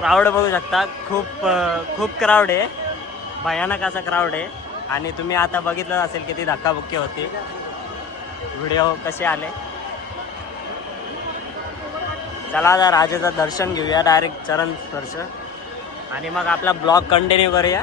Crowd बघू शकता, खूप क्राऊड आहे, भयानक असा क्राऊड आहे. आणि तुम्ही आता बघितलं असेल किती धक्काबुक्की होती, व्हिडिओ कसे आले. चला आता राजाचं दर्शन घेऊया, डायरेक्ट चरण स्पर्श, आणि मग आपला ब्लॉग कंटिन्यू करूया.